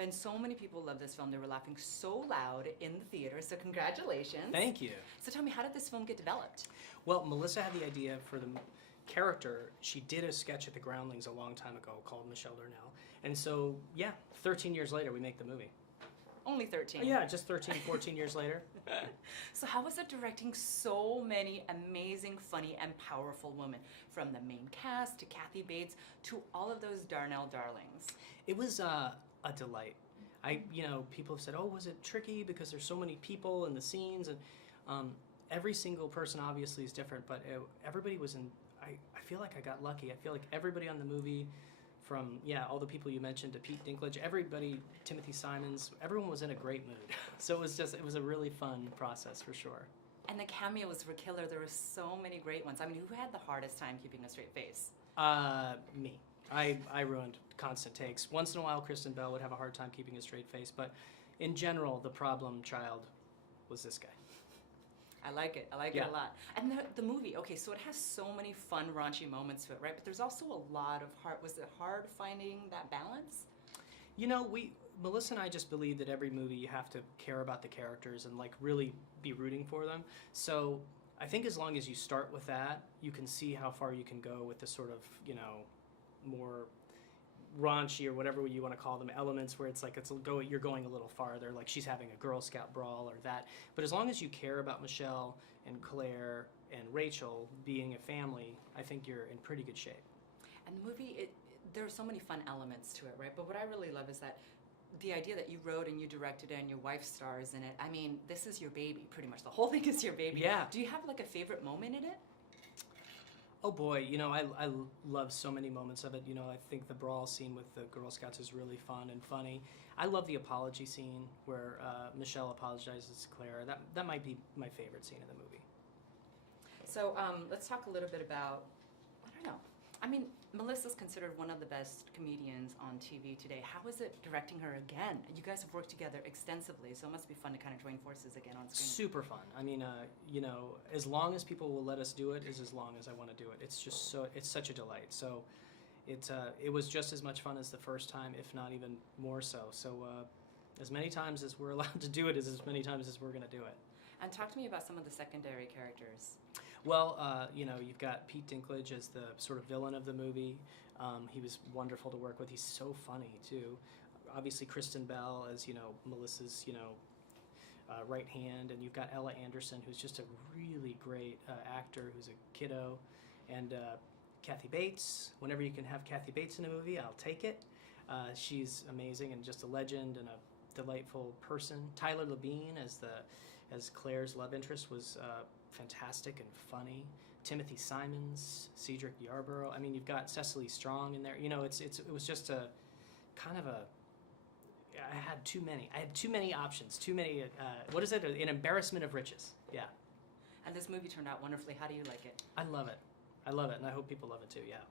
Ben, so many people love this film. They were laughing so loud in the theater, so congratulations. Thank you. So tell me, how did this film get developed? Well, Melissa had the idea for the character. She did a sketch at the Groundlings a long time ago called Michelle Darnell. And so, yeah, 13 years later, we make the movie. Only 13. Yeah, just 13, 14 years later. So how was it directing so many amazing, funny, and powerful women? From the main cast to Kathy Bates to all of those Darnell darlings. It was a delight. People have said, "Oh, was it tricky because there's so many people in the scenes?" And every single person obviously is different, but everybody was in. I feel like I got lucky. I feel like everybody on the movie, from all the people you mentioned to Pete Dinklage, everybody, Timothy Simons, everyone was in a great mood. So it was a really fun process for sure. And the cameos were killer. There were so many great ones. I mean, who had the hardest time keeping a straight face? Me. I ruined constant takes. Once in a while, Kristen Bell would have a hard time keeping a straight face, but in general, the problem child was this guy. I like it. I like it a lot. And the movie, okay, so it has so many fun, raunchy moments to it, right? But there's also a lot of heart. Was it hard finding that balance? You know, Melissa and I just believe that every movie you have to care about the characters and like really be rooting for them. So I think as long as you start with that, you can see how far you can go with the sort of, more raunchy or whatever you want to call them elements where it's like you're going a little farther, like she's having a Girl Scout brawl or that. But as long as you care about Michelle and Claire and Rachel being a family, I think you're in pretty good shape. And the movie, there are so many fun elements to it, right? But what I really love is that the idea that you wrote and you directed it and your wife stars in it. I mean, this is your baby, pretty much. The whole thing is your baby. Yeah. Do you have like a favorite moment in it? Oh boy, I love so many moments of it. I think the brawl scene with the Girl Scouts is really fun and funny. I love the apology scene where Michelle apologizes to Claire. That might be my favorite scene in the movie. So let's talk a little bit about, I don't know. I mean, Melissa's considered one of the best comedians on TV today. How is it directing her again? You guys have worked together extensively, so it must be fun to kind of join forces again on screen. Super fun. I mean, as long as people will let us do it, is as long as I want to do it. It's just it's such a delight. So it was just as much fun as the first time, if not even more so. So as many times as we're allowed to do it is as many times as we're going to do it. And talk to me about some of the secondary characters. Well, you've got Pete Dinklage as the sort of villain of the movie. He was wonderful to work with. He's so funny, too. Obviously, Kristen Bell as, Melissa's, right hand. And you've got Ella Anderson, who's just a really great actor, who's a kiddo. And Kathy Bates. Whenever you can have Kathy Bates in a movie, I'll take it. She's amazing and just a legend and a delightful person. Tyler Labine as Claire's love interest was fantastic and funny. Timothy Simons, Cedric Yarborough. I mean, you've got Cecily Strong in there. It was just a kind of a. I had too many options. Too many. What is it? An embarrassment of riches. Yeah. And this movie turned out wonderfully. How do you like it? I love it, and I hope people love it too. Yeah.